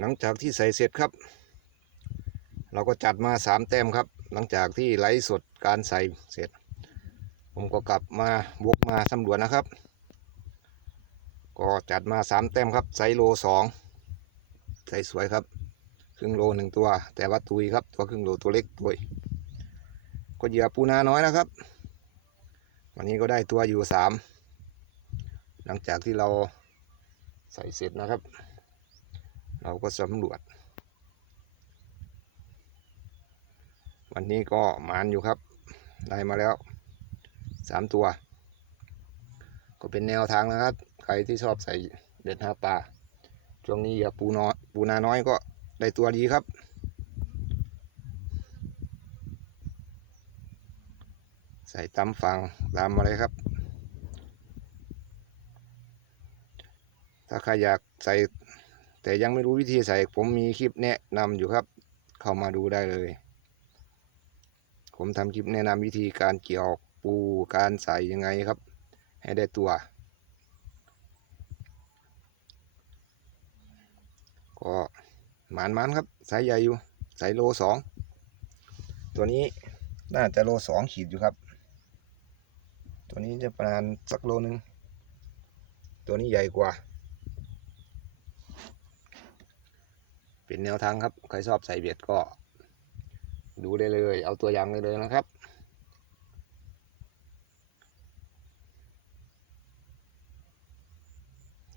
หลังจากที่ใส่เสร็จครับ เราก็จัดมาสามแต้มครับ หลังจากที่ไลฟ์สดการใส่เสร็จ ผมก็กลับมาวกมาสำรวจนะครับ ก็จัดมาสามแต้มครับไซส์โลสองใส่สวยครับ ครึ่งโลหนึ่งตัว แต่ว่าตุยครับตัวครึ่งโลตัวเล็กด้วยก็เหยื่อปูนาน้อยนะครับ วันนี้ก็ได้ตัวอยู่สามหลังจากที่เราใส่เสร็จนะครับ เราก็สำรวจ วันนี้ก็หมานอยู่ครับได้มาแล้วสามตัว ก็เป็นแนวทางนะครับ ใครที่ชอบใส่เด็ดหาปลาช่วงนี้เหยื่อปูน้อยปูนาน้อยก็ได้ตัวดีครับ ใส่ตามฟังตามอะไรครับ ถ้าใครอยากใส่ แต่ยังไม่รู้วิธีใส่ผมมีคลิปแนะนำอยู่ครับ เข้ามาดูได้เลย ผมทำคลิปแนะนำวิธีการเกี่ยวปูการใส่ยังไงครับ ให้ได้ตัว ก็หมานมันครับไซส์ใหญ่อยู่ไซส์โลสองตัวนี้น่าจะโลสองขีดอยู่ครับ ตัวนี้จะประมาณสักโลนึง ตัวนี้ใหญ่กว่า เป็นแนวทางครับ ใครชอบใส่เบ็ดก็ ดูได้เลย เอาตัวอย่างได้เลยนะครับ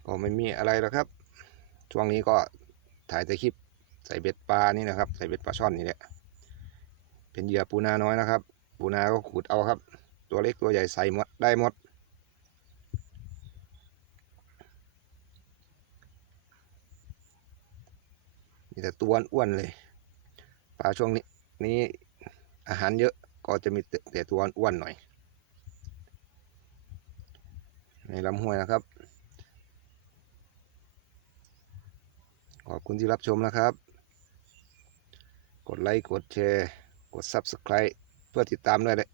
ก็ไม่มีอะไรแล้วครับ ช่วงนี้ก็ถ่ายแต่คลิปใส่เบ็ดปลานี่นะครับ ใส่เบ็ดปลาช่อนนี่แหละ เป็นเหยื่อปูนาน้อยนะครับ ปูนาก็ขูดเอาครับ ตัวเล็กตัวใหญ่ใส่หมดได้หมด มีแต่ตัวอ้วนๆเลย ปลาช่วงนี้นี้อาหารเยอะก็จะมีแต่ตัวอ้วนหน่อย ในลำห้วยนะครับ ขอบคุณที่รับชมนะครับ กดไลค์กดแชร์กด Subscribe เพื่อติดตามได้เลย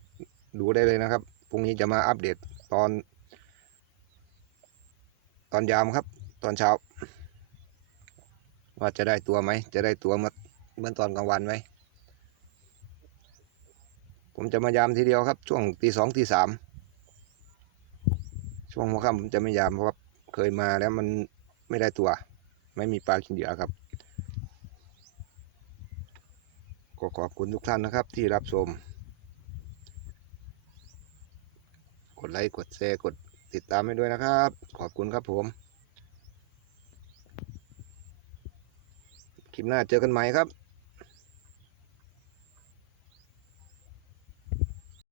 ดูได้เลยนะครับ พรุ่งนี้จะมาอัปเดตตอน ตอนยามครับ ตอนเช้า ว่าจะได้ตัวไหม จะได้ตัวเมื่อเมื่อตอนกลางวันไหม ผมจะมายามทีเดียวครับ ช่วงตีสองตีสามช่วงหัวค่ำผมจะไม่ยามเพราะว่าเคยมาแล้วมันไม่ได้ตัว ไม่มีปลากินเหยื่อครับก็ขอบคุณทุกท่านนะครับที่รับชม กดไลค์ กดแชร์ กดติดตามให้ด้วยนะครับ ขอบคุณครับผม คลิปหน้าเจอกันใหม่ครับ